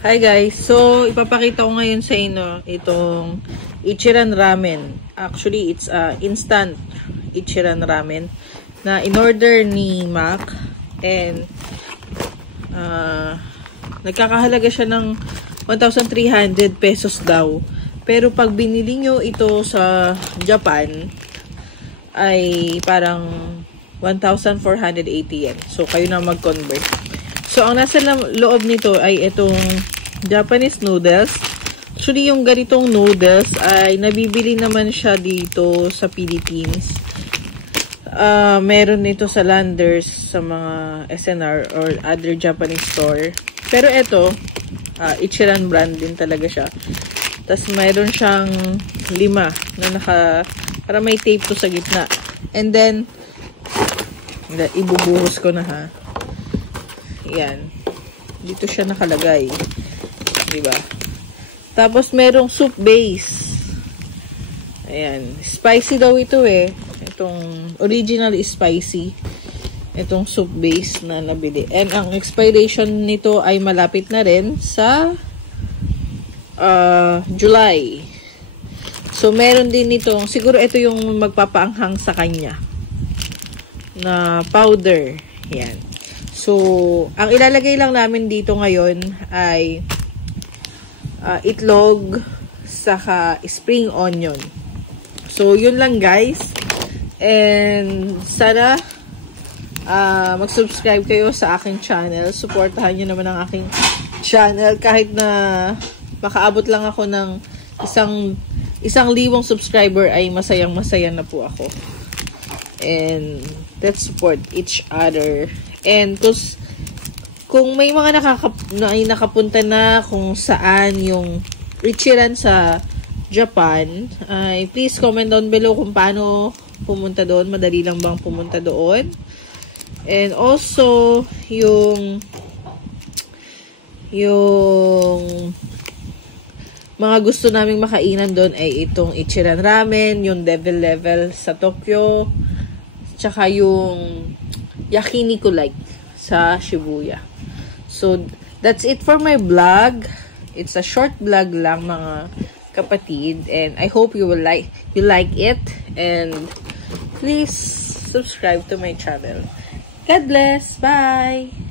Hi guys! So, ipapakita ko ngayon sa inyo itong Ichiran Ramen. Actually, it's instant Ichiran Ramen na in-order ni Mac. And, nagkakahalaga siya ng 1,300 pesos daw. Pero pag binili nyo ito sa Japan, ay parang 1,480 yen. So, kayo na mag-convert. So, ang nasa loob nito ay itong Japanese noodles. Actually, yung ganitong noodles ay nabibili naman siya dito sa Philippines. Meron nito sa Landers, sa mga SNR or other Japanese store. Pero ito, Ichiran brand din talaga siya. Tapos, mayroon siyang 5 na para may tape to sa gitna. And then, ibubuhos ko na ha. Yan. Dito siya nakalagay. Diba? Tapos, merong soup base. Ayan. Spicy daw ito eh. Itong original is spicy. Itong soup base na nabili. And ang expiration nito ay malapit na rin sa July. So, meron din itong, siguro ito yung magpapaanghang sa kanya na powder. Yan. So, ang ilalagay lang namin dito ngayon ay itlog saka spring onion. So, yun lang guys. And sana mag-subscribe kayo sa aking channel. Supportahan nyo naman ang aking channel. Kahit na makaabot lang ako ng isang liwang subscriber ay masayang-masaya na po ako. And let's support each other. And kung may mga nakapunta na kung saan yung Ichiran sa Japan, ay please comment down below kung paano pumunta doon. Madali lang bang pumunta doon? And also, yung mga gusto naming makainan doon ay itong Ichiran Ramen, yung Devil Level sa Tokyo, tsaka yung Yakiniku Like sa Shibuya. So, that's it for my vlog. It's a short vlog lang mga kapatid. And I hope you like it. And please subscribe to my channel. God bless. Bye!